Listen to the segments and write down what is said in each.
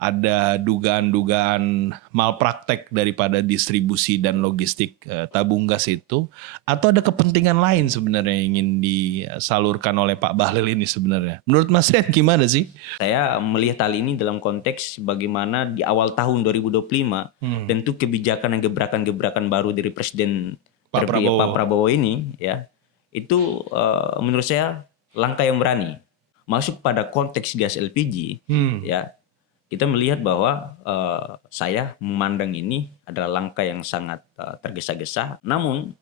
ada dugaan-dugaan malpraktek daripada distribusi dan logistik tabung gas itu, atau ada kepentingan lain sebenarnya yang ingin disalurkan oleh Pak Bahlil ini sebenarnya? Menurut Mas Rian gimana sih? Saya melihat hal ini dalam konteks bagaimana di awal tahun 2025 tentu kebijakan dan gebrakan-gebrakan baru dari Presiden Pak Prabowo ini ya, itu menurut saya langkah yang berani. Masuk pada konteks gas LPG ya, kita melihat bahwa saya memandang ini adalah langkah yang sangat tergesa-gesa. Namun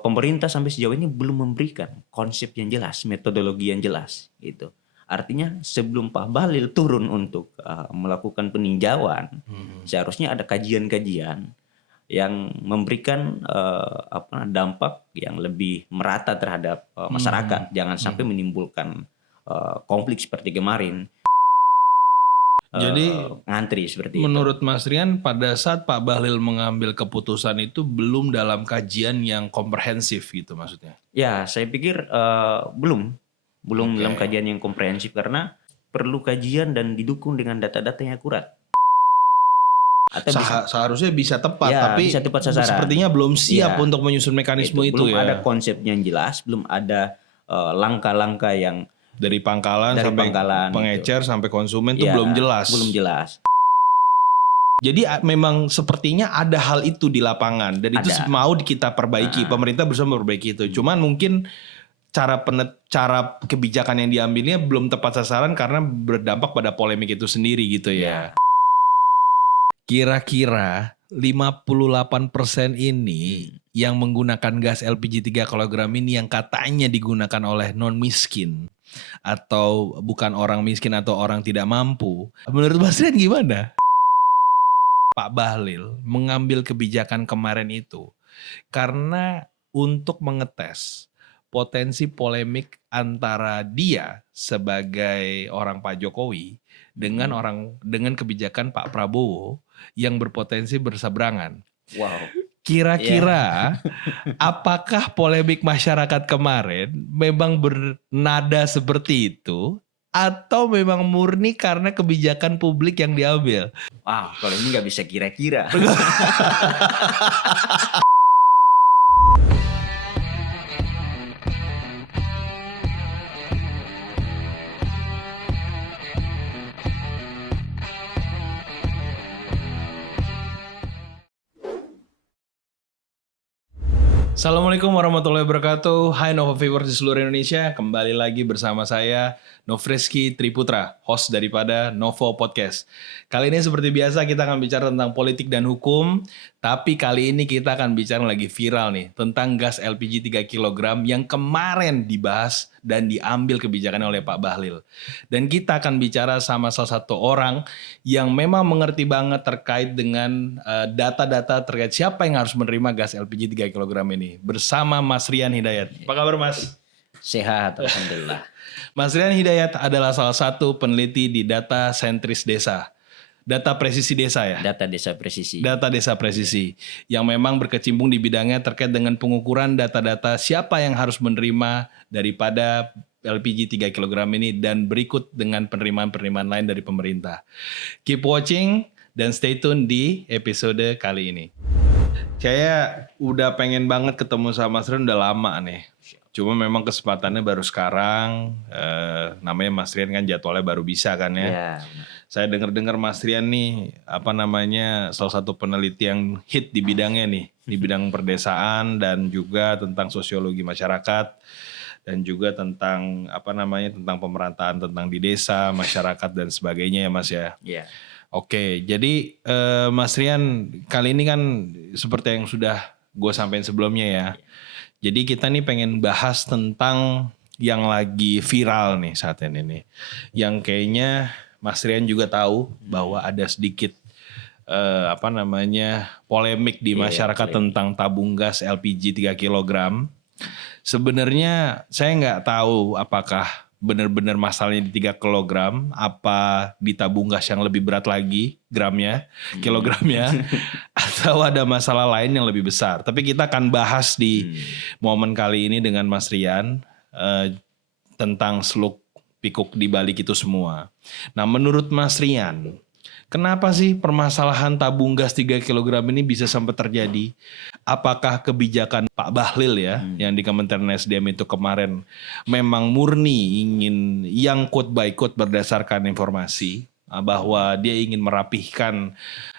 pemerintah sampai sejauh ini belum memberikan konsep yang jelas, metodologi yang jelas gitu. Artinya sebelum Pak Bahlil turun untuk melakukan peninjauan, seharusnya ada kajian-kajian yang memberikan dampak yang lebih merata terhadap masyarakat. Jangan sampai menimbulkan konflik seperti kemarin. Jadi ngantri seperti itu. Menurut Mas Rian, pada saat Pak Bahlil mengambil keputusan itu belum dalam kajian yang komprehensif gitu maksudnya? Ya, saya pikir belum dalam kajian yang komprehensif karena perlu kajian dan didukung dengan data-data yang akurat. Atau seharusnya bisa tepat, ya, tapi bisa tepat sasaran. Sepertinya belum siap untuk menyusun mekanisme itu belum ya. Belum ada konsepnya yang jelas, belum ada langkah-langkah yang dari pangkalan sampai pengecer gitu, sampai konsumen itu belum jelas. Belum jelas. Jadi memang sepertinya ada hal itu di lapangan dan itu mau kita perbaiki. Pemerintah berusaha memperbaiki itu. Cuman mungkin cara kebijakan yang diambilnya belum tepat sasaran karena berdampak pada polemik itu sendiri gitu ya. Kira-kira 58% ini yang menggunakan gas LPG 3 kg ini yang katanya digunakan oleh non miskin atau bukan orang miskin atau orang tidak mampu. Menurut Mas Rian gimana? Pak Bahlil mengambil kebijakan kemarin itu karena untuk mengetes potensi polemik antara dia sebagai orang Pak Jokowi dengan kebijakan Pak Prabowo yang berpotensi berseberangan. Wow. Kira-kira apakah polemik masyarakat kemarin memang bernada seperti itu atau memang murni karena kebijakan publik yang diambil? Wah, kalau ini nggak bisa kira-kira. Assalamualaikum warahmatullahi wabarakatuh. Hai Nova Viewers di seluruh Indonesia. Kembali lagi bersama saya Nofriski Triputra, host daripada Novo Podcast. Kali ini seperti biasa kita akan bicara tentang politik dan hukum. Tapi kali ini kita akan bicara lagi viral nih, tentang gas LPG 3 kg yang kemarin dibahas dan diambil kebijakannya oleh Pak Bahlil. Dan kita akan bicara sama salah satu orang yang memang mengerti banget terkait dengan data-data terkait siapa yang harus menerima gas LPG 3 kg ini. Bersama Mas Rian Hidayat. Apa kabar Mas? Sehat, alhamdulillah. Mas Rian Hidayat adalah salah satu peneliti di Data Sentris Desa. Data presisi desa ya? Data desa presisi. Data desa presisi. Yang memang berkecimpung di bidangnya terkait dengan pengukuran data-data siapa yang harus menerima daripada LPG 3 kg ini dan berikut dengan penerimaan-penerimaan lain dari pemerintah. Keep watching dan stay tune di episode kali ini. Saya udah pengen banget ketemu sama Mas Rian udah lama nih. Cuma memang kesempatannya baru sekarang, namanya Mas Rian kan jadwalnya baru bisa kan ya. Ya. Saya dengar Mas Rian nih, salah satu peneliti yang hit di bidangnya nih, di bidang perdesaan dan juga tentang sosiologi masyarakat dan juga tentang tentang pemerataan tentang di desa, masyarakat dan sebagainya ya Mas ya. Iya. Oke, jadi Mas Rian kali ini kan seperti yang sudah gue sampaikan sebelumnya ya. Jadi kita nih pengen bahas tentang yang lagi viral nih saat ini nih. Yang kayaknya Mas Rian juga tahu bahwa ada sedikit polemik di masyarakat tentang tabung gas LPG 3 kg. Sebenarnya saya nggak tahu apakah benar-benar masalahnya di 3 kg, apa di tabung gas yang lebih berat lagi kilogramnya, atau ada masalah lain yang lebih besar. Tapi kita akan bahas di momen kali ini dengan Mas Rian tentang seluk pikuk di balik itu semua. Nah, menurut Mas Rian, kenapa sih permasalahan tabung gas 3 kg ini bisa sampai terjadi? Apakah kebijakan Pak Bahlil ya, yang di Kementerian SDM itu kemarin memang murni ingin yang quote by quote berdasarkan informasi bahwa dia ingin merapihkan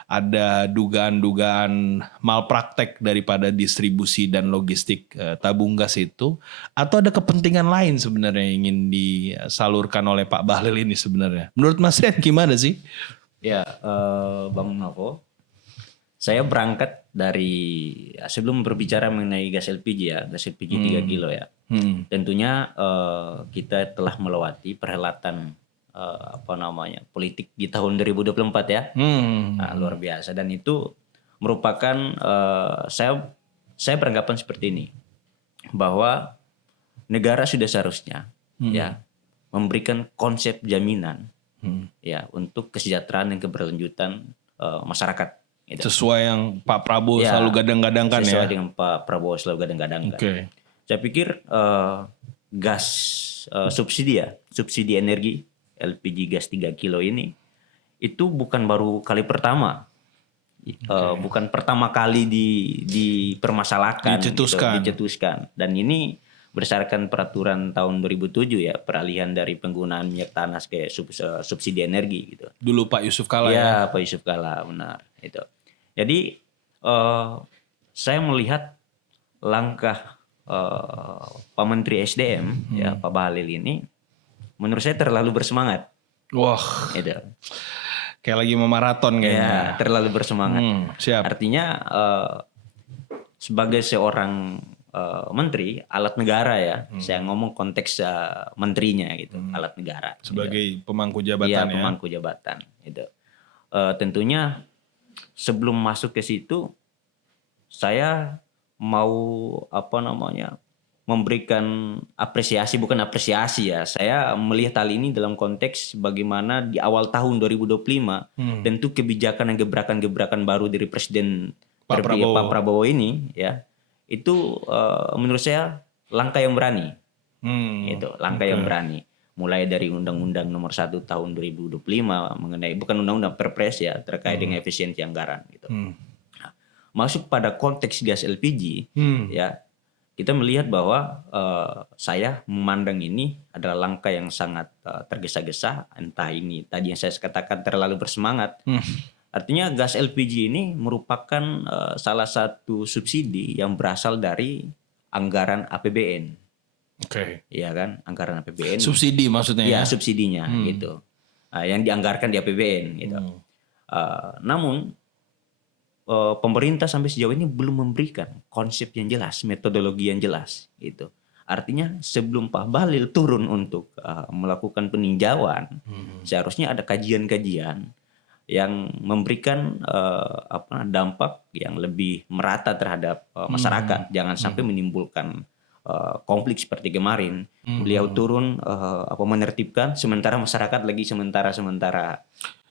ada dugaan-dugaan malpraktek daripada distribusi dan logistik tabung gas itu, atau ada kepentingan lain sebenarnya yang ingin disalurkan oleh Pak Bahlil ini sebenarnya? Menurut Mas Rian gimana sih? Ya, Bang Novo, saya berangkat dari sebelum berbicara mengenai gas LPG ya, gas LPG 3 kilo ya. Tentunya kita telah melewati perhelatan politik di tahun 2024 ya. Nah, luar biasa, dan itu merupakan saya beranggapan seperti ini, bahwa negara sudah seharusnya ya memberikan konsep jaminan ya untuk kesejahteraan dan keberlanjutan masyarakat. Gitu. Sesuai yang Pak Prabowo ya, selalu gadang-gadangkan ya. Sesuai dengan Pak Prabowo selalu gadang-gadangkan. Okay. Saya pikir gas subsidi energi LPG gas 3 kilo ini itu bukan baru kali pertama. Bukan pertama kali dipermasalahkan, dicetuskan. Dan ini berdasarkan peraturan tahun 2007 ya, peralihan dari penggunaan minyak tanah ke subsidi energi gitu. Dulu Pak Yusuf Kalla ya. Ya, Pak Yusuf Kalla, benar itu. Jadi saya melihat langkah Pak Menteri SDM ya, Pak Bahlil ini menurut saya terlalu bersemangat. Wah. Itu. Kayak lagi memaraton kayaknya. Ya, terlalu bersemangat. Siap. Artinya sebagai seorang menteri, alat negara ya. Saya ngomong konteks menterinya gitu, alat negara. Sebagai gitu. Pemangku jabatan ya. Iya, pemangku jabatan itu. Tentunya sebelum masuk ke situ, saya mau memberikan apresiasi, bukan apresiasi ya. Saya melihat hal ini dalam konteks bagaimana di awal tahun 2025 tentu kebijakan dan gebrakan-gebrakan baru dari Presiden Pak Prabowo ini ya, itu menurut saya langkah yang berani. Itu langkah yang berani. Mulai dari Undang-Undang Nomor 1 Tahun 2025 mengenai, bukan undang-undang, Perpres ya, terkait dengan efisiensi anggaran gitu. Nah, masuk pada konteks gas LPG ya, kita melihat bahwa saya memandang ini adalah langkah yang sangat tergesa-gesa. Entah ini tadi yang saya katakan terlalu bersemangat. Artinya gas LPG ini merupakan salah satu subsidi yang berasal dari anggaran APBN. Oke. Iya kan, anggaran APBN. Subsidi maksudnya ya? Ya, subsidinya gitu. Yang dianggarkan di APBN gitu. Namun pemerintah sampai sejauh ini belum memberikan konsep yang jelas, metodologi yang jelas gitu. Artinya sebelum Pak Bahlil turun untuk melakukan peninjauan, seharusnya ada kajian-kajian yang memberikan dampak yang lebih merata terhadap masyarakat. Jangan sampai menimbulkan konflik seperti kemarin. Beliau turun menertibkan, sementara masyarakat lagi sementara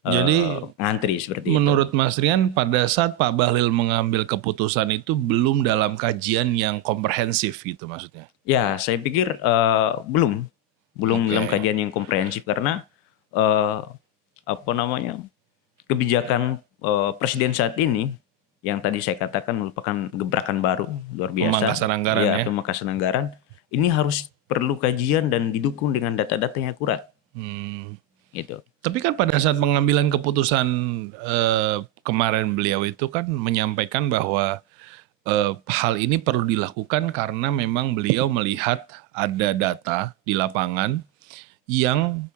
jadi ngantri seperti menurut itu. Mas Rian, pada saat Pak Bahlil mengambil keputusan itu belum dalam kajian yang komprehensif gitu maksudnya? Ya, saya pikir belum dalam kajian yang komprehensif, karena kebijakan presiden saat ini yang tadi saya katakan merupakan gebrakan baru luar biasa. Pemangkasan anggaran ya. Pemangkasan anggaran ini harus perlu kajian dan didukung dengan data-data yang akurat. Gitu. Tapi kan pada saat pengambilan keputusan kemarin beliau itu kan menyampaikan bahwa hal ini perlu dilakukan karena memang beliau melihat ada data di lapangan yang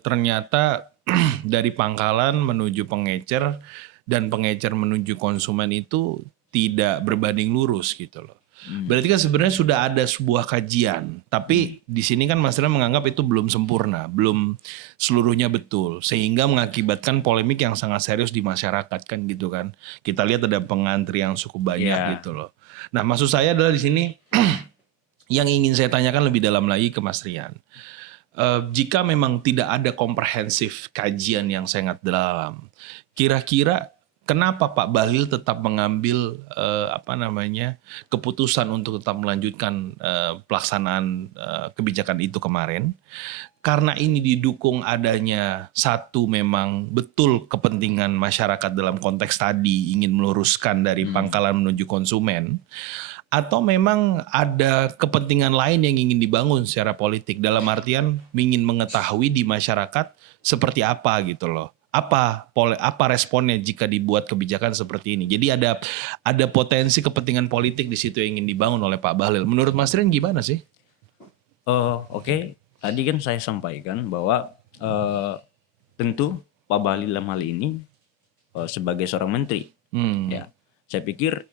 ternyata dari pangkalan menuju pengecer dan pengecer menuju konsumen itu tidak berbanding lurus gitu loh. Berarti kan sebenarnya sudah ada sebuah kajian, tapi di sini kan Mas Rian menganggap itu belum sempurna, belum seluruhnya betul, sehingga mengakibatkan polemik yang sangat serius di masyarakat kan gitu kan. Kita lihat ada pengantri yang cukup banyak gitu loh. Nah, maksud saya adalah di sini yang ingin saya tanyakan lebih dalam lagi ke Mas Rian. Jika memang tidak ada komprehensif kajian yang sangat dalam, kira-kira Kenapa Pak Bahlil tetap mengambil keputusan untuk tetap melanjutkan pelaksanaan kebijakan itu kemarin? Karena ini didukung adanya satu memang betul kepentingan masyarakat dalam konteks tadi ingin meluruskan dari pangkalan menuju konsumen, atau memang ada kepentingan lain yang ingin dibangun secara politik dalam artian ingin mengetahui di masyarakat seperti apa gitu loh. Apa responnya jika dibuat kebijakan seperti ini? Jadi ada potensi kepentingan politik di situ yang ingin dibangun oleh Pak Bahlil. Menurut Mas Rian gimana sih? Oke. Tadi kan saya sampaikan bahwa tentu Pak Bahlil dalam hal ini sebagai seorang menteri, ya, saya pikir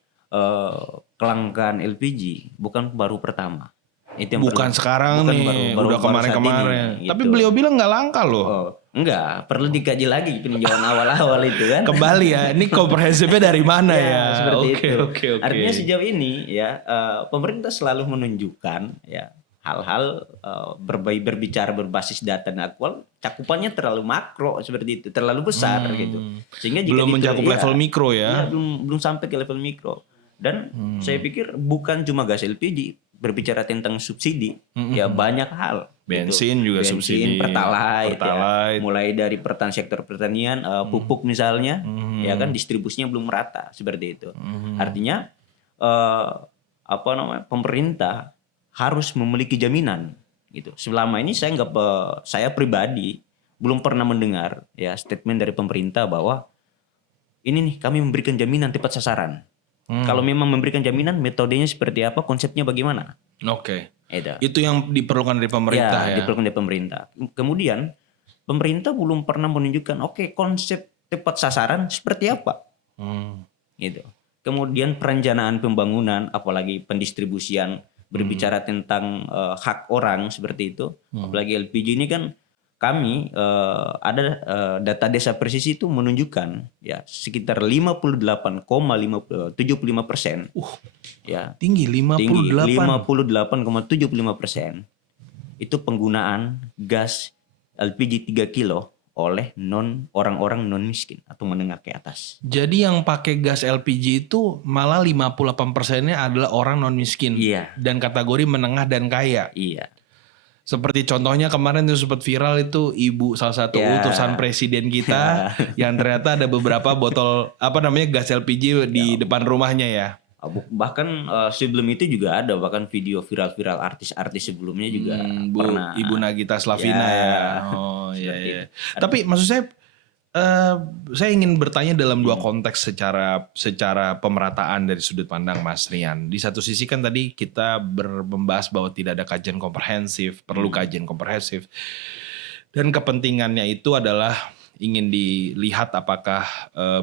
kelangkaan LPG bukan baru pertama. Itu yang bukan sekarang nih, udah kemarin-kemarin. Tapi gitu. beliau bilang nggak langka loh. Enggak, perlu dikaji lagi peninjauan awal-awal itu kan. Kembali ya, ini komprehensifnya dari mana ya? Seperti itu. Oke. Artinya sejauh ini ya pemerintah selalu menunjukkan ya hal-hal berbicara berbasis data dan aktual, cakupannya terlalu makro seperti itu, terlalu besar gitu. Sehingga jika belum mencakup level mikro ya. Belum sampai ke level mikro. Dan saya pikir bukan cuma gas LPG, berbicara tentang subsidi, ya banyak hal. Bensin gitu. juga subsidi. Pertalite. Ya, mulai dari sektor pertanian, pupuk misalnya, ya kan distribusinya belum merata seperti itu. Artinya pemerintah harus memiliki jaminan gitu. Selama ini saya pribadi belum pernah mendengar ya statement dari pemerintah bahwa ini nih kami memberikan jaminan tepat sasaran. Kalau memang memberikan jaminan, metodenya seperti apa, konsepnya bagaimana? Oke. Itu yang diperlukan dari pemerintah ya. Diperlukan dari pemerintah. Kemudian pemerintah belum pernah menunjukkan konsep tepat sasaran seperti apa. Gitu. Kemudian perencanaan pembangunan, apalagi pendistribusian, berbicara tentang hak orang seperti itu. Apalagi LPG ini kan kami ada data desa presisi itu menunjukkan ya sekitar 58,75%. Ya. Tinggi 58,75% itu penggunaan gas LPG 3 kilo oleh orang-orang non miskin atau menengah ke atas. Jadi yang pakai gas LPG itu malah 58%-nya adalah orang non miskin. Iya. Dan kategori menengah dan kaya. Iya. Seperti contohnya kemarin itu sempat viral itu ibu salah satu utusan presiden kita yang ternyata ada beberapa botol gas LPG di depan rumahnya ya. Bahkan sebelum itu juga ada bahkan video viral-viral artis-artis sebelumnya juga pernah. Ibu Nagita Slavina ya. Oh iya. Tapi maksud saya ingin bertanya dalam dua konteks secara pemerataan dari sudut pandang Mas Rian. Di satu sisi kan tadi kita membahas bahwa tidak ada kajian komprehensif, perlu kajian komprehensif. Dan kepentingannya itu adalah ingin dilihat apakah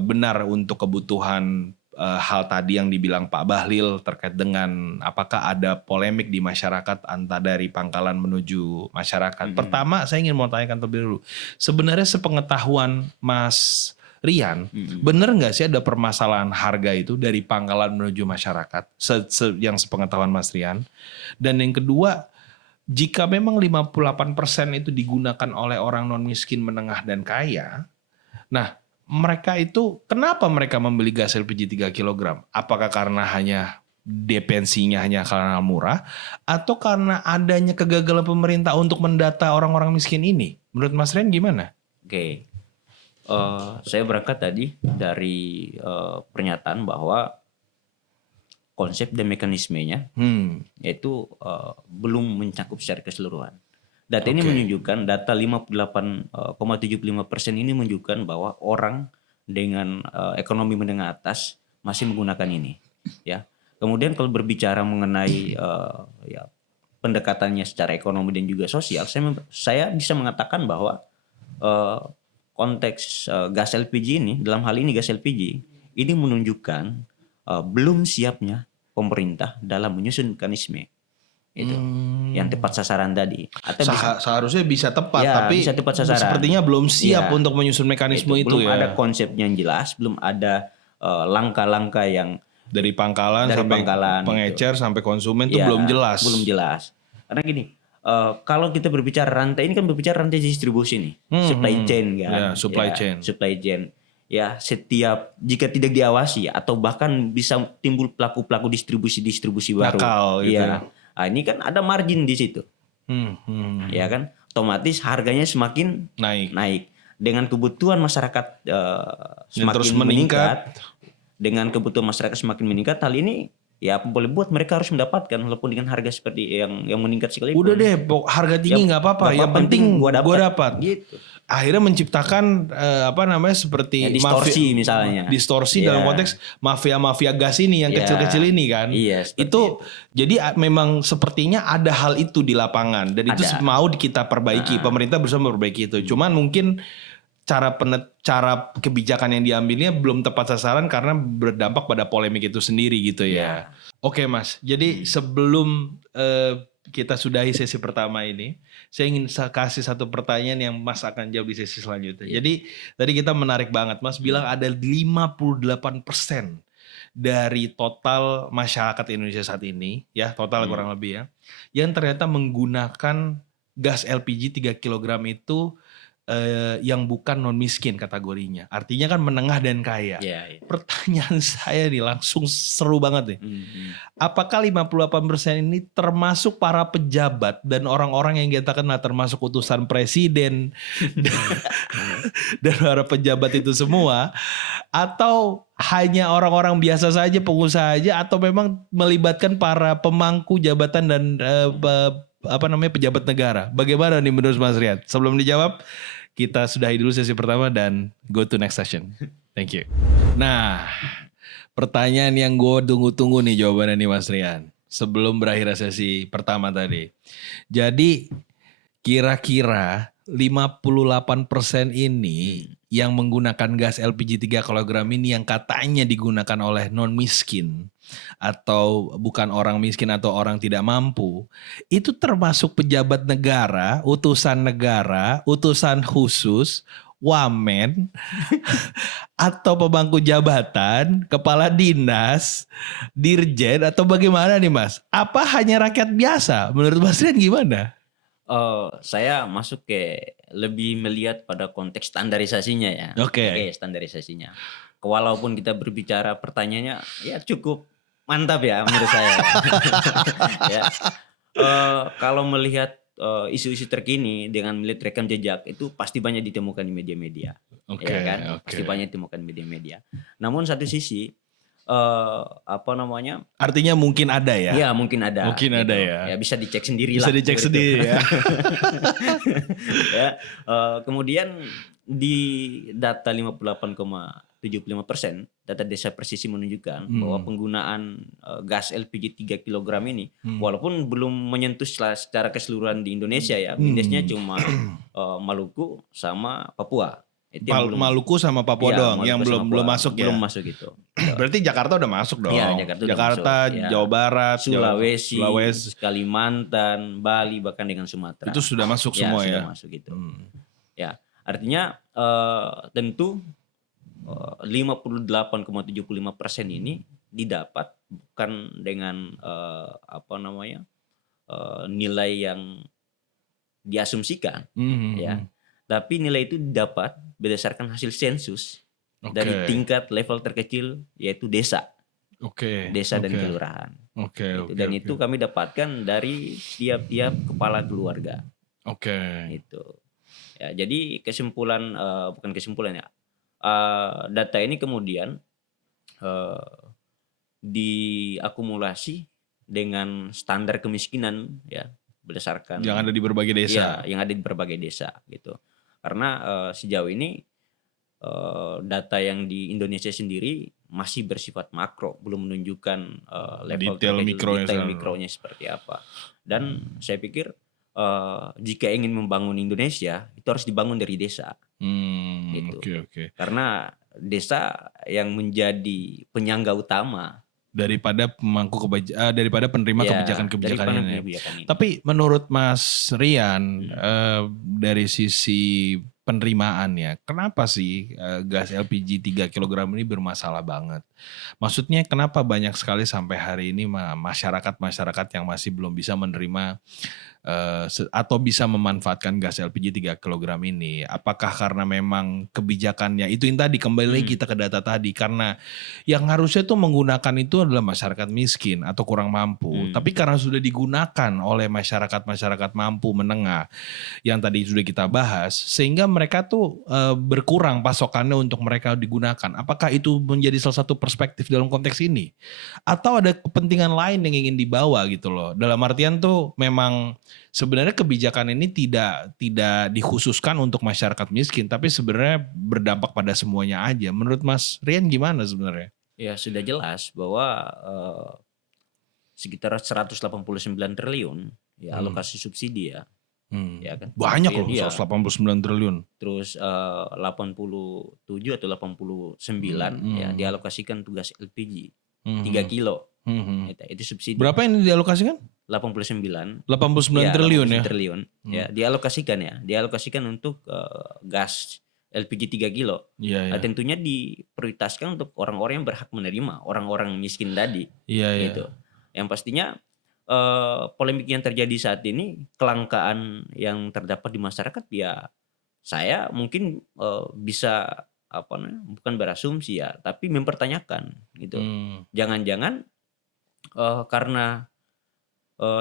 benar untuk kebutuhan hal tadi yang dibilang Pak Bahlil terkait dengan apakah ada polemik di masyarakat antara dari pangkalan menuju masyarakat. Pertama saya ingin mau tanyakan terlebih dulu. Sebenarnya sepengetahuan Mas Rian, benar nggak sih ada permasalahan harga itu dari pangkalan menuju masyarakat? Yang sepengetahuan Mas Rian. Dan yang kedua, jika memang 58% itu digunakan oleh orang non miskin, menengah dan kaya, nah mereka itu kenapa mereka membeli gas LPG 3 kg? Apakah karena hanya depensinya hanya karena murah atau karena adanya kegagalan pemerintah untuk mendata orang-orang miskin ini? Menurut Mas Rian gimana? Oke. Saya berangkat tadi dari pernyataan bahwa konsep dan mekanismenya yaitu belum mencakup secara keseluruhan. Data ini menunjukkan, data 58,75% ini menunjukkan bahwa orang dengan ekonomi menengah atas masih menggunakan ini. Ya. Kemudian kalau berbicara mengenai pendekatannya secara ekonomi dan juga sosial, saya bisa mengatakan bahwa konteks gas LPG ini, dalam hal ini gas LPG, ini menunjukkan belum siapnya pemerintah dalam menyusun mekanisme. Itu yang tepat sasaran tadi. Atau seharusnya bisa tepat, tapi bisa tepat sasaran. Sepertinya belum siap untuk menyusun mekanisme itu belum ya. Ada konsepnya yang jelas, belum ada langkah-langkah yang dari pangkalan sampai pengecer sampai konsumen itu belum jelas. Belum jelas. Karena gini, kalau kita berbicara rantai ini kan berbicara rantai distribusi nih, supply chain kan. Supply chain. Supply chain. ya setiap jika tidak diawasi atau bahkan bisa timbul pelaku-pelaku distribusi baru. Nakal gitu ya. Nah, ini kan ada margin di situ. Ya kan, otomatis harganya semakin naik. Dengan kebutuhan masyarakat semakin terus meningkat. Dengan kebutuhan masyarakat semakin meningkat, hal ini ya boleh buat mereka harus mendapatkan walaupun dengan harga seperti yang meningkat sekali. Udah deh, harga tinggi nggak apa-apa. Yang penting gua dapat. Gitu. Akhirnya menciptakan seperti ya, distorsi misalnya. Distorsi dalam konteks mafia gas ini yang kecil-kecil ini kan. Iya, itu jadi memang sepertinya ada hal itu di lapangan dan itu mau kita perbaiki. Pemerintah berusaha memperbaiki itu. Cuman mungkin cara kebijakan yang diambilnya belum tepat sasaran karena berdampak pada polemik itu sendiri gitu ya. Oke Mas, jadi sebelum kita sudahi sesi pertama ini, saya ingin kasih satu pertanyaan yang Mas akan jawab di sesi selanjutnya. Jadi tadi kita menarik banget, Mas bilang ada 58% dari total masyarakat Indonesia saat ini, ya total kurang lebih ya, yang ternyata menggunakan gas LPG 3 kg itu yang bukan non miskin kategorinya. Artinya kan menengah dan kaya. Pertanyaan saya nih langsung seru banget nih. Apakah 58% ini termasuk para pejabat dan orang-orang yang kita kenal termasuk utusan presiden dan para pejabat itu semua, atau hanya orang-orang biasa saja, pengusaha saja, atau memang melibatkan para pemangku jabatan dan pejabat negara? Bagaimana nih menurut Mas Rian? Sebelum dijawab, kita sudahi dulu sesi pertama dan go to next session. Thank you. Nah, pertanyaan yang gue tunggu-tunggu nih jawabannya nih Mas Rian. Sebelum berakhir sesi pertama tadi. Jadi kira-kira 58% ini yang menggunakan gas LPG 3 kg ini yang katanya digunakan oleh non miskin atau bukan orang miskin atau orang tidak mampu, itu termasuk pejabat negara, utusan khusus, wamen, atau pemangku jabatan, kepala dinas, dirjen, atau bagaimana nih Mas? Apa hanya rakyat biasa? Menurut Mas Rian gimana? Saya masuk ke lebih melihat pada konteks standarisasinya ya. Oke, standarisasinya. Walaupun kita berbicara pertanyaannya ya cukup mantap ya menurut saya. Ya. Kalau melihat isu-isu terkini dengan melihat rekam jejak itu pasti banyak ditemukan di media-media. Ya kan? Pasti banyak ditemukan di media-media. Namun satu sisi artinya mungkin ada ya? Iya mungkin ada. Mungkin gitu. Ada ya. Ya bisa dicek sendiri lah. Bisa dicek sendiri ya. Ya. Kemudian di data 58,75% data Desa Presisi menunjukkan bahwa penggunaan gas LPG 3 kg ini walaupun belum menyentuh secara keseluruhan di Indonesia ya, indesnya cuma Maluku sama Papua. Maluku sama Papua doang yang belum masuk ya. Belum masuk itu. Berarti Jakarta udah masuk dong. Ya, Jakarta, Jawa Barat, Sulawesi, Kalimantan, Bali bahkan dengan Sumatera. Itu sudah masuk semua ya. Sudah masuk itu. Ya, artinya tentu 58,75% ini didapat bukan dengan nilai yang diasumsikan ya. Tapi nilai itu didapat berdasarkan hasil sensus dari tingkat level terkecil yaitu desa. Desa dan kelurahan. Dan itu kami dapatkan dari tiap-tiap kepala keluarga. Itu. Ya, jadi kesimpulan bukan kesimpulan ya. Data ini kemudian diakumulasi dengan standar kemiskinan ya berdasarkan yang ada di berbagai desa. Ya, yang ada di berbagai desa gitu. Karena sejauh ini data yang di Indonesia sendiri masih bersifat makro, belum menunjukkan level detail mikronya seperti apa. Dan saya pikir jika ingin membangun Indonesia itu harus dibangun dari desa. Gitu. Karena desa yang menjadi penyangga utama daripada daripada penerima kebijakan-kebijakan ini. Tapi menurut Mas Rian dari sisi penerimaannya. Kenapa sih gas LPG 3 kg ini bermasalah banget? Maksudnya kenapa banyak sekali sampai hari ini masyarakat-masyarakat yang masih belum bisa menerima atau bisa memanfaatkan gas LPG 3 kg ini? Apakah karena memang kebijakannya itu yang tadi, kembali lagi kita ke data tadi, karena yang harusnya tuh menggunakan itu adalah masyarakat miskin atau kurang mampu. Tapi karena sudah digunakan oleh masyarakat mampu menengah yang tadi sudah kita bahas, sehingga mereka tuh berkurang pasokannya untuk mereka digunakan. Apakah itu menjadi salah satu perspektif dalam konteks ini? Atau ada kepentingan lain yang ingin dibawa gitu loh? Dalam artian tuh memang sebenarnya kebijakan ini tidak dikhususkan untuk masyarakat miskin, tapi sebenarnya berdampak pada semuanya aja. Menurut Mas Rian gimana sebenarnya? Ya sudah jelas bahwa sekitar 189 triliun ya alokasi subsidi ya. Ya kan? Banyak loh, Iya. 189 triliun. Terus 87 atau 89 ya dialokasikan tugas LPG 3 kilo. Itu subsidi. Berapa yang dialokasikan? 89 89 triliun ya? triliun ya dialokasikan untuk gas LPG 3 kilo. Iya, Nah, tentunya diprioritaskan untuk orang-orang yang berhak menerima, orang-orang miskin tadi. Iya. Gitu. Yang pastinya polemik yang terjadi saat ini, kelangkaan yang terdapat di masyarakat ya saya mungkin bisa bukan berasumsi ya, tapi mempertanyakan gitu. Jangan-jangan karena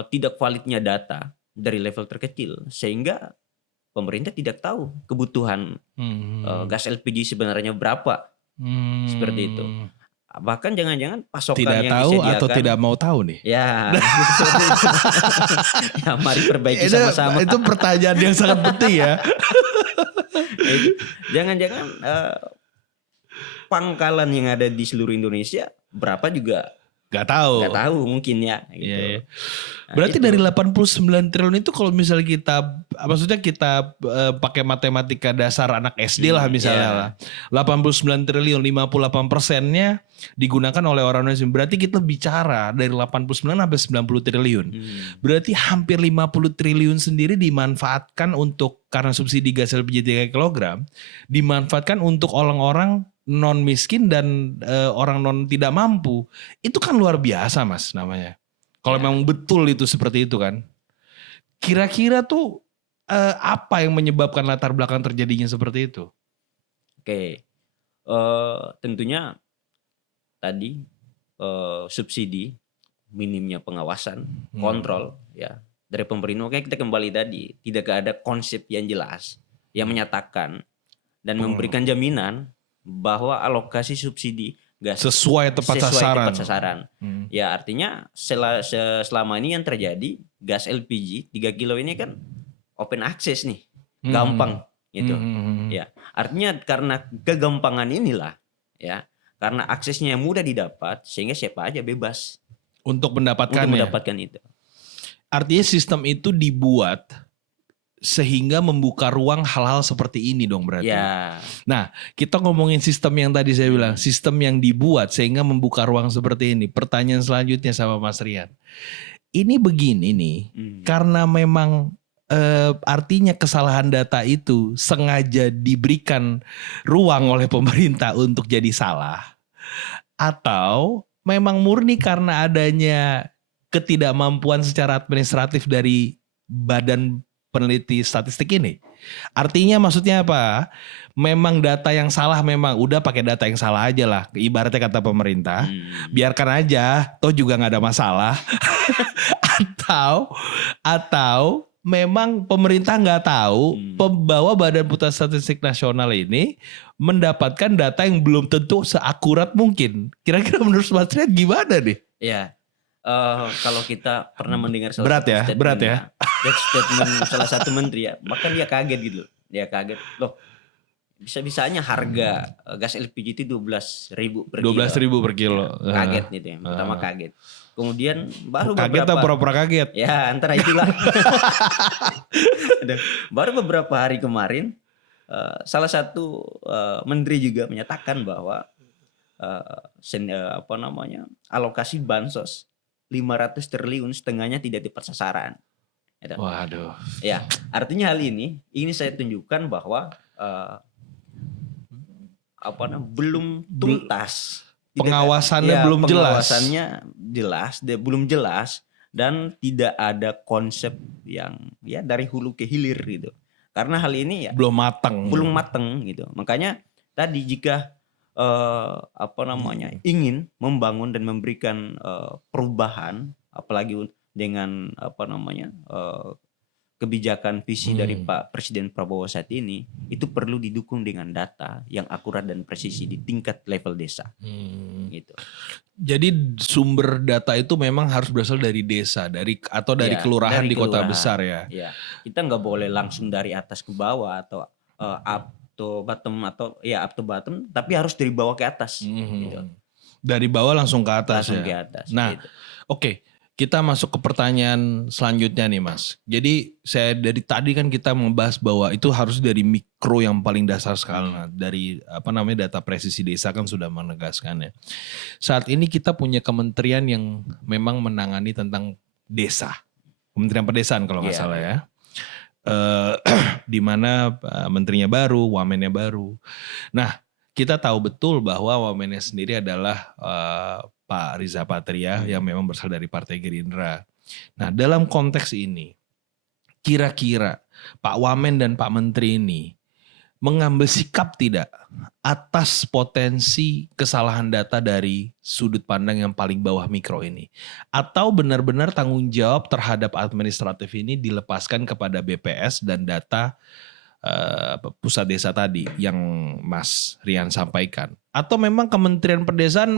tidak validnya data dari level terkecil sehingga pemerintah tidak tahu kebutuhan gas LPG sebenarnya berapa. Seperti itu. Bahkan jangan-jangan pasokan tidak yang tahu disediakan atau tidak mau tahu nih. Ya, ya mari perbaiki sama-sama. Itu pertanyaan yang sangat penting ya. Jangan-jangan pangkalan yang ada di seluruh Indonesia berapa juga Gak tahu. Gak tahu mungkin ya. Gitu. Iya. Berarti dari 89 triliun itu kalau misalnya kita pakai matematika dasar anak SD lah misalnya lah. 89 triliun 58%-nya digunakan oleh orang Indonesia. Berarti kita bicara dari 89 sampai 90 triliun. Berarti hampir 50 triliun sendiri dimanfaatkan untuk, karena subsidi gas LPG 3 kg, dimanfaatkan untuk orang-orang non miskin dan orang non tidak mampu. Itu kan luar biasa Mas namanya. Kalau memang betul itu seperti itu kan. Kira-kira tuh apa yang menyebabkan latar belakang terjadinya seperti itu? Oke. Tentunya tadi subsidi, minimnya pengawasan, kontrol ya dari pemerintah. Oke, kita kembali tadi, tidak ada konsep yang jelas yang menyatakan dan memberikan jaminan bahwa alokasi subsidi gas sesuai tepat sasaran. Ya artinya selama ini yang terjadi gas LPG 3 kilo ini kan open access nih, gampang gitu. Ya artinya karena kegampangan inilah ya, karena aksesnya yang mudah didapat sehingga siapa aja bebas untuk mendapatkan itu. Artinya sistem itu dibuat sehingga membuka ruang hal-hal seperti ini dong berarti. Ya. Nah, kita ngomongin sistem yang tadi saya bilang, sistem yang dibuat sehingga membuka ruang seperti ini. Pertanyaan selanjutnya sama Mas Rian. Ini begini nih, karena memang artinya kesalahan data itu sengaja diberikan ruang oleh pemerintah untuk jadi salah. Atau memang murni karena adanya ketidakmampuan secara administratif dari Badan Peneliti Statistik ini. Artinya maksudnya apa? Memang data yang salah, memang udah pakai data yang salah aja lah. Ibaratnya kata pemerintah, biarkan aja, toh juga nggak ada masalah. atau memang pemerintah nggak tahu bahwa Badan Pusat Statistik Nasional ini mendapatkan data yang belum tentu seakurat mungkin. Kira-kira menurut Mas Rian gimana nih? Ya. Kalau kita pernah mendengar berat ya statement salah satu menteri ya, bahkan dia kaget gitu. Dia kaget loh, bisa-bisanya harga gas LPG itu 12.000 per kilo. 12.000 per kilo. Ya, kaget gitu ya. Pertama kaget. Kemudian baru kaget atau pura-pura kaget? Ya antara itulah. Baru beberapa hari kemarin salah satu menteri juga menyatakan bahwa alokasi bansos 500 triliun setengahnya tidak tepat sasaran. Waduh. Ya, artinya hal ini saya tunjukkan bahwa eh, belum tuntas. Pengawasannya belum jelas. Pengawasannya belum jelas dan tidak ada konsep yang ya dari hulu ke hilir gitu. Karena hal ini ya belum matang gitu. Makanya tadi jika ingin membangun dan memberikan perubahan, apalagi dengan kebijakan visi dari Pak Presiden Prabowo saat ini, itu perlu didukung dengan data yang akurat dan presisi di tingkat level desa. Gitu. Jadi sumber data itu memang harus berasal dari desa, dari kelurahan di kota besar ya. Ya, kita nggak boleh langsung dari atas ke bawah atau up to bottom, tapi harus dari bawah ke atas. Gitu. Dari bawah langsung ke atas Langsung ya. ke atas. Nah, gitu. Oke. Kita masuk ke pertanyaan selanjutnya nih Mas. Jadi saya dari tadi kan kita membahas bahwa itu harus dari mikro yang paling dasar sekali. Dari data presisi desa kan sudah menegaskannya. Saat ini kita punya kementerian yang memang menangani tentang desa. Kementerian Pedesaan kalau nggak salah ya. Di mana menterinya baru, wamennya baru. Nah, kita tahu betul bahwa wamennya sendiri adalah Pak Riza Patria yang memang berasal dari Partai Gerindra. Nah, dalam konteks ini, kira-kira Pak Wamen dan Pak Menteri ini mengambil sikap tidak atas potensi kesalahan data dari sudut pandang yang paling bawah mikro ini? Atau benar-benar tanggung jawab terhadap administratif ini dilepaskan kepada BPS dan data pusat desa tadi yang Mas Rian sampaikan? Atau memang Kementerian Pedesaan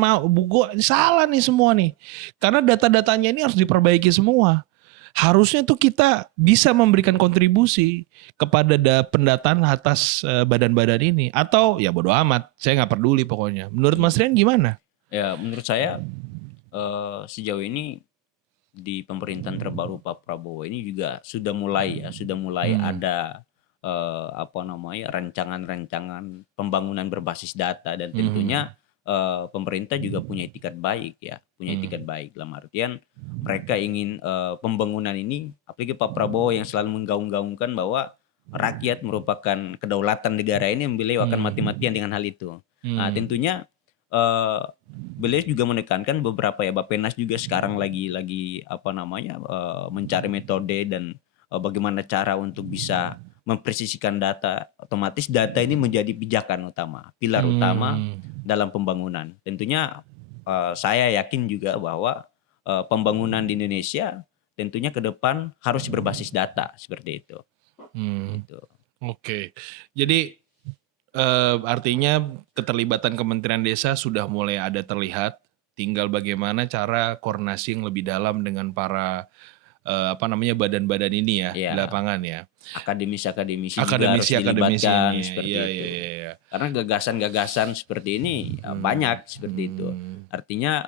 salah nih semua nih, karena data-datanya ini harus diperbaiki semua. Harusnya tuh kita bisa memberikan kontribusi kepada pendataan atas badan-badan ini. Atau ya bodo amat, saya nggak peduli pokoknya. Menurut Mas Rian gimana? Ya menurut saya sejauh ini di pemerintahan terbaru Pak Prabowo ini juga sudah mulai ada rancangan-rancangan pembangunan berbasis data, dan tentunya pemerintah juga punya itikat baik dalam artian mereka ingin pembangunan ini, apalagi Pak Prabowo yang selalu menggaung-gaungkan bahwa rakyat merupakan kedaulatan negara ini, beliau akan mati-matian dengan hal itu. Nah, tentunya beliau juga menekankan beberapa Bappenas juga sekarang lagi mencari metode dan bagaimana cara untuk bisa mempresisikan data. Otomatis data ini menjadi pijakan utama, pilar utama dalam pembangunan. Tentunya saya yakin juga bahwa pembangunan di Indonesia tentunya ke depan harus berbasis data seperti itu. Gitu. Oke. Jadi artinya keterlibatan Kementerian Desa sudah mulai ada terlihat. Tinggal bagaimana cara koordinasi yang lebih dalam dengan para badan-badan ini di lapangan ya. Akademisi juga harus dilibatkan seperti itu. Iya. Karena gagasan-gagasan seperti ini banyak seperti itu. Artinya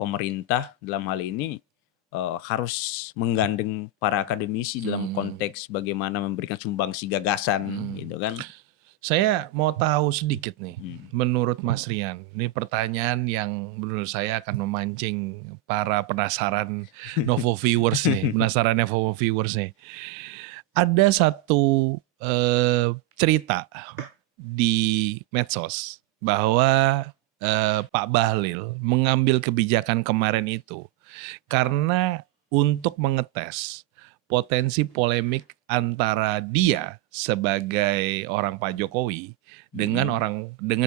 pemerintah dalam hal ini harus menggandeng para akademisi dalam konteks bagaimana memberikan sumbangsi gagasan gitu kan. Saya mau tahu sedikit nih, menurut Mas Rian, ini pertanyaan yang menurut saya akan memancing para penasaran Novo viewers nih, Ada satu cerita di medsos bahwa Pak Bahlil mengambil kebijakan kemarin itu karena untuk mengetes potensi polemik antara dia sebagai orang Pak Jokowi dengan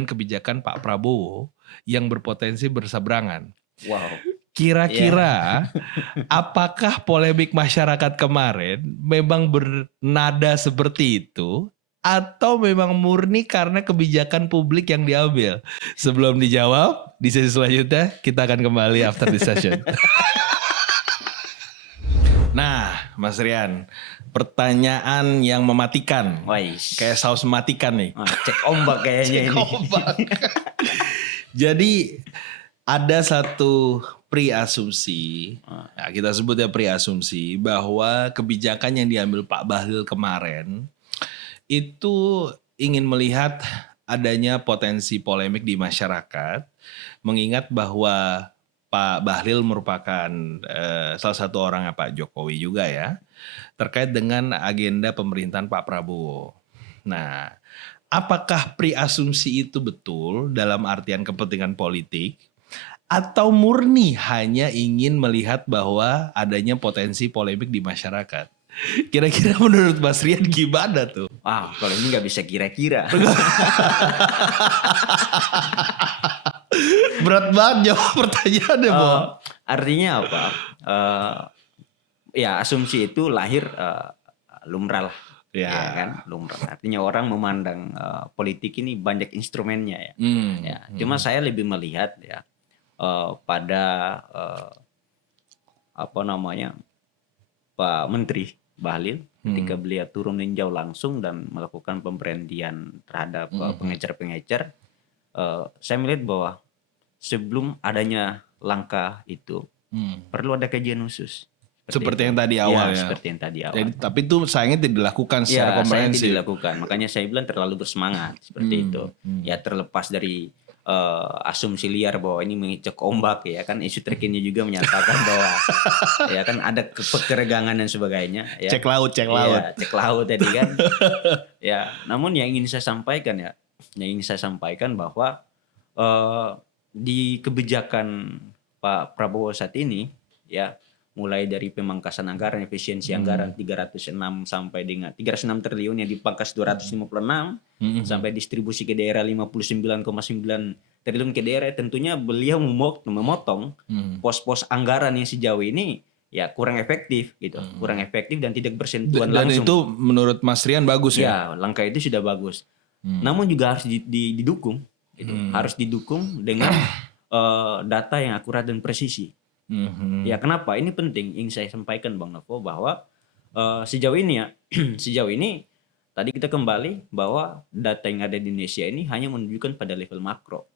kebijakan Pak Prabowo yang berpotensi berseberangan. Wow. Kira-kira apakah polemik masyarakat kemarin memang bernada seperti itu atau memang murni karena kebijakan publik yang diambil? Sebelum dijawab, di sesi selanjutnya kita akan kembali after this session. Nah, Mas Rian, pertanyaan yang mematikan. Kayak saus mematikan nih. Cek ombak kayaknya ini. Jadi ada satu pre-asumsi, kita sebut pre-asumsi bahwa kebijakan yang diambil Pak Bahlil kemarin itu ingin melihat adanya potensi polemik di masyarakat, mengingat bahwa Pak Bahlil merupakan salah satu orangnya Pak Jokowi juga ya, terkait dengan agenda pemerintahan Pak Prabowo. Nah, apakah preasumsi itu betul dalam artian kepentingan politik atau murni hanya ingin melihat bahwa adanya potensi polemik di masyarakat? Kira-kira menurut Mas Rian gimana tuh? Kalau ini nggak bisa kira-kira. Berat banget jawab pertanyaannya, Bo. Artinya apa? Ya asumsi itu lahir lumrah lah. Ya. Ya kan, lumrah. Artinya orang memandang politik ini banyak instrumennya ya. Cuma saya lebih melihat ya pada Pak Menteri Bahlil ketika beliau turun ninjau langsung dan melakukan pemberhentian terhadap pengecer-pengecer. Saya melihat bahwa sebelum adanya langkah itu perlu ada kajian khusus. Seperti yang tadi awal ya. Seperti yang tadi awal. Jadi, tapi itu sayangnya tidak dilakukan secara komprehensif. Tidak dilakukan. Makanya saya bilang terlalu bersemangat seperti itu. Ya terlepas dari asumsi liar bahwa ini mengicek ombak ya kan, isu terkini juga menyatakan bahwa ya kan ada keregangan dan sebagainya. Ya. Cek laut. Ya, cek laut tadi kan. Ya, namun yang ingin saya sampaikan bahwa di kebijakan Pak Prabowo saat ini ya, mulai dari pemangkasan anggaran, efisiensi anggaran 306 sampai dengan 306 triliun yang dipangkas 256 sampai distribusi ke daerah 59,9 triliun ke daerah, tentunya beliau memotong pos-pos anggaran yang sejauh ini ya kurang efektif gitu. Kurang efektif dan tidak bersentuhan langsung. Dan itu menurut Mas Rian bagus ya? Ya, langkah itu sudah bagus. Namun juga harus didukung gitu. Harus didukung dengan data yang akurat dan presisi. Ya kenapa ini penting ingin saya sampaikan Bang Novo bahwa sejauh ini tadi kita kembali bahwa data yang ada di Indonesia ini hanya menunjukkan pada level makro,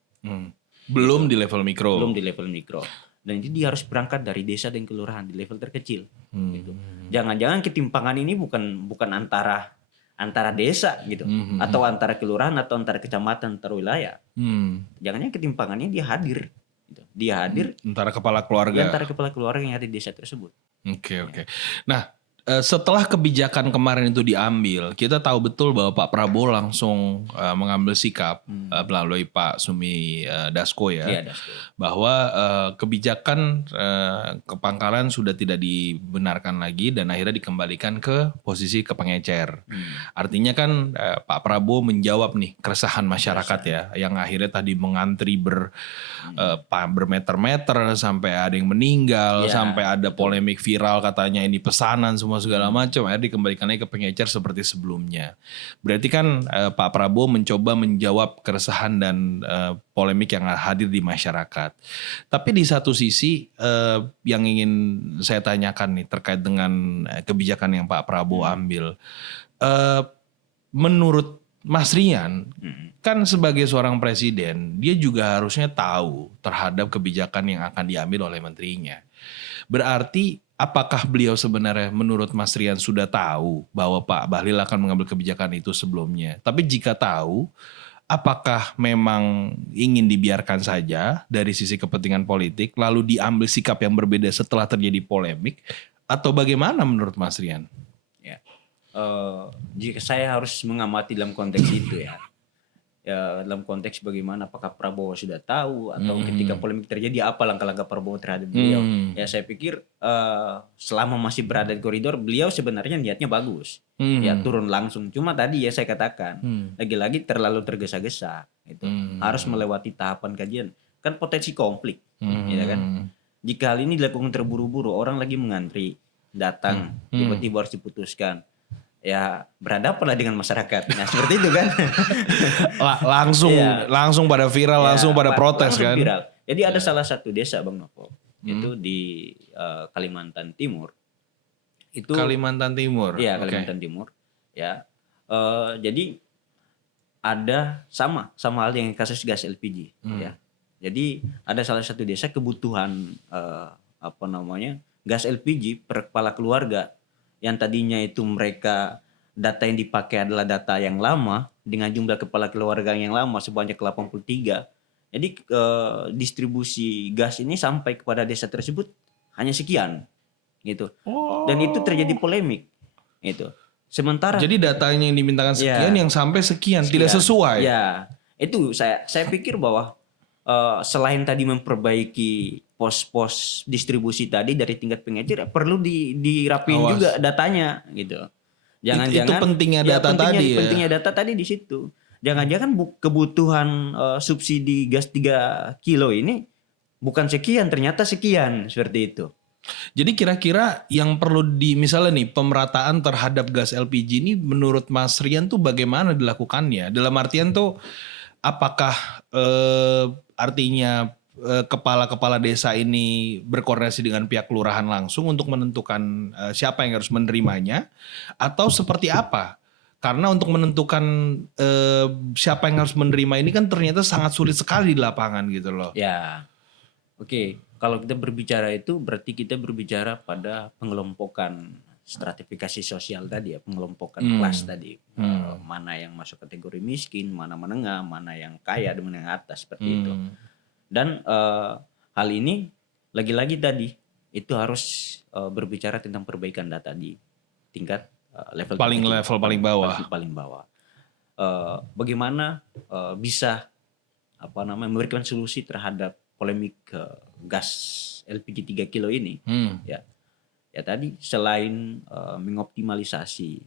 belum di level mikro. Dan itu dia harus berangkat dari desa dan kelurahan di level terkecil. Gitu. Jangan-jangan ketimpangan ini bukan antara desa gitu, atau antara kelurahan atau antara kecamatan antar wilayah. Jangan-jangan ketimpangannya dia hadir. Dia hadir antara kepala keluarga yang ada di desa tersebut. Oke. Nah, setelah kebijakan kemarin itu diambil, kita tahu betul bahwa Pak Prabowo langsung mengambil sikap melalui Pak Sumi Dasko ya, Dasko. Bahwa kebijakan kepangkalan sudah tidak dibenarkan lagi dan akhirnya dikembalikan ke posisi kepengecer. Artinya kan Pak Prabowo menjawab nih keresahan masyarakat ya, yang akhirnya tadi mengantri bermeter-meter sampai ada yang meninggal, sampai ada polemik viral katanya ini pesanan semua segala macam, akhirnya dikembalikan lagi ke pengecer seperti sebelumnya. Berarti kan Pak Prabowo mencoba menjawab keresahan dan polemik yang hadir di masyarakat. Tapi di satu sisi yang ingin saya tanyakan nih terkait dengan kebijakan yang Pak Prabowo ambil, menurut Mas Rian, kan sebagai seorang presiden, dia juga harusnya tahu terhadap kebijakan yang akan diambil oleh menterinya. Berarti apakah beliau sebenarnya menurut Mas Rian sudah tahu bahwa Pak Bahlil akan mengambil kebijakan itu sebelumnya? Tapi jika tahu, apakah memang ingin dibiarkan saja dari sisi kepentingan politik, lalu diambil sikap yang berbeda setelah terjadi polemik? Atau bagaimana menurut Mas Rian? Ya. Jika saya harus mengamati dalam konteks itu ya, dalam konteks bagaimana apakah Prabowo sudah tahu atau ketika polemik terjadi apa langkah-langkah Prabowo terhadap beliau. Ya saya pikir selama masih berada di koridor beliau sebenarnya niatnya bagus. Ya turun langsung. Cuma tadi ya saya katakan lagi-lagi terlalu tergesa-gesa gitu. Harus melewati tahapan kajian. Kan potensi konflik ya kan. Jika hal ini dilakukan terburu-buru, orang lagi mengantri, datang tiba-tiba harus diputuskan. Ya berhadaplah dengan masyarakat. Nah seperti itu kan. langsung pada viral, langsung pada protes kan. Viral. Jadi ada salah satu desa Bang Novo, itu di Kalimantan Timur. Itu Kalimantan Timur. Iya, Kalimantan Timur. Ya. Jadi ada sama hal yang kasus gas LPG ya. Jadi ada salah satu desa kebutuhan gas LPG per kepala keluarga yang tadinya itu mereka data yang dipakai adalah data yang lama dengan jumlah kepala keluarga yang lama sebanyak 83. Jadi distribusi gas ini sampai kepada desa tersebut hanya sekian gitu. Dan itu terjadi polemik gitu. Sementara Jadi datanya yang dimintakan sekian, yang sampai sekian tidak sesuai. Ya, itu saya pikir bahwa selain tadi memperbaiki pos-pos distribusi tadi dari tingkat pengecir, perlu dirapiin juga datanya gitu. Jangan-jangan itu pentingnya data tadi ya. Pentingnya data tadi di situ. Jangan-jangan kebutuhan subsidi gas 3 kilo ini bukan sekian, ternyata sekian, seperti itu. Jadi kira-kira yang perlu misalnya nih pemerataan terhadap gas LPG ini menurut Mas Rian tuh bagaimana dilakukannya? Dalam artian tuh apakah artinya kepala-kepala desa ini berkoordinasi dengan pihak kelurahan langsung untuk menentukan siapa yang harus menerimanya atau seperti apa? Karena untuk menentukan siapa yang harus menerima ini kan ternyata sangat sulit sekali di lapangan gitu loh. Ya, oke. Kalau kita berbicara itu berarti kita berbicara pada pengelompokan stratifikasi sosial tadi ya, pengelompokan kelas tadi. Mana yang masuk kategori miskin, mana menengah, mana yang kaya dan menengah atas seperti itu. Dan hal ini lagi-lagi tadi itu harus berbicara tentang perbaikan data di tingkat level paling bawah. Paling bawah. Bagaimana bisa memberikan solusi terhadap polemik gas LPG 3 kilo ini. Ya tadi selain mengoptimalisasi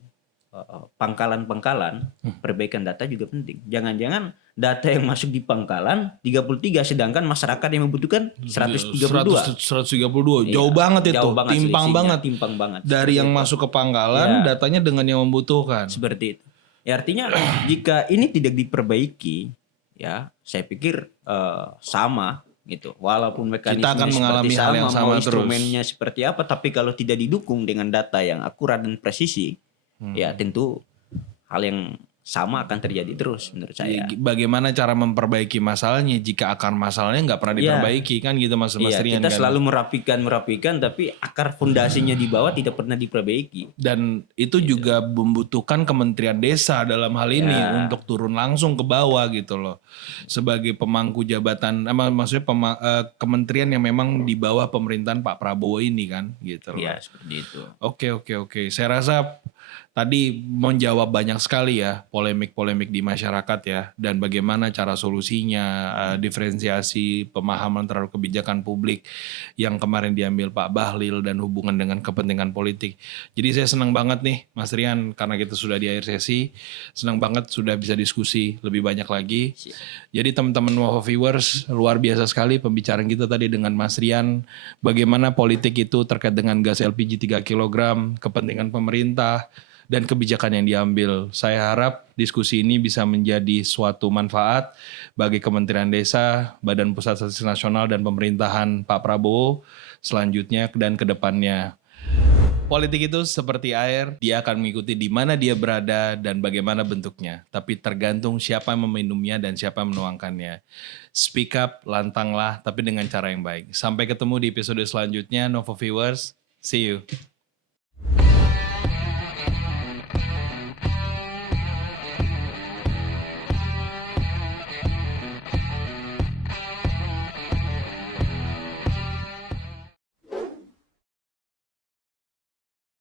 pangkalan-pangkalan, perbaikan data juga penting. Jangan-jangan data yang masuk di pangkalan 33 sedangkan masyarakat yang membutuhkan 132. 132. Jauh banget itu. Timpang banget. Dari yang masuk ke pangkalan datanya dengan yang membutuhkan. Seperti itu. Ya artinya jika ini tidak diperbaiki, ya saya pikir sama gitu. Walaupun mekanisme kita akan mengalami hal yang sama terus. Instrumennya seperti apa, tapi kalau tidak didukung dengan data yang akurat dan presisi, ya tentu hal yang sama akan terjadi terus menurut saya. Bagaimana cara memperbaiki masalahnya jika akar masalahnya nggak pernah diperbaiki kan gitu Mas Rian. Kita kan? selalu merapikan tapi akar fondasinya di bawah tidak pernah diperbaiki. Dan itu juga membutuhkan Kementerian Desa dalam hal ini untuk turun langsung ke bawah gitu loh. Sebagai pemangku jabatan, maksudnya kementerian yang memang di bawah pemerintahan Pak Prabowo ini kan gitu loh. Iya seperti itu. Oke. Saya rasa tadi menjawab banyak sekali ya polemik-polemik di masyarakat ya, dan bagaimana cara solusinya, diferensiasi pemahaman terhadap kebijakan publik yang kemarin diambil Pak Bahlil dan hubungan dengan kepentingan politik. Jadi saya senang banget nih Mas Rian, karena kita sudah di akhir sesi, senang banget sudah bisa diskusi lebih banyak lagi. Jadi teman-teman Novo Viewers, luar biasa sekali pembicaraan kita tadi dengan Mas Rian, bagaimana politik itu terkait dengan gas LPG 3 kg, kepentingan pemerintah, dan kebijakan yang diambil. Saya harap diskusi ini bisa menjadi suatu manfaat bagi Kementerian Desa, Badan Pusat Statistik Nasional, dan pemerintahan Pak Prabowo selanjutnya dan ke depannya. Politik itu seperti air, dia akan mengikuti di mana dia berada dan bagaimana bentuknya. Tapi tergantung siapa yang meminumnya dan siapa yang menuangkannya. Speak up, lantanglah, tapi dengan cara yang baik. Sampai ketemu di episode selanjutnya, Novo Viewers. See you.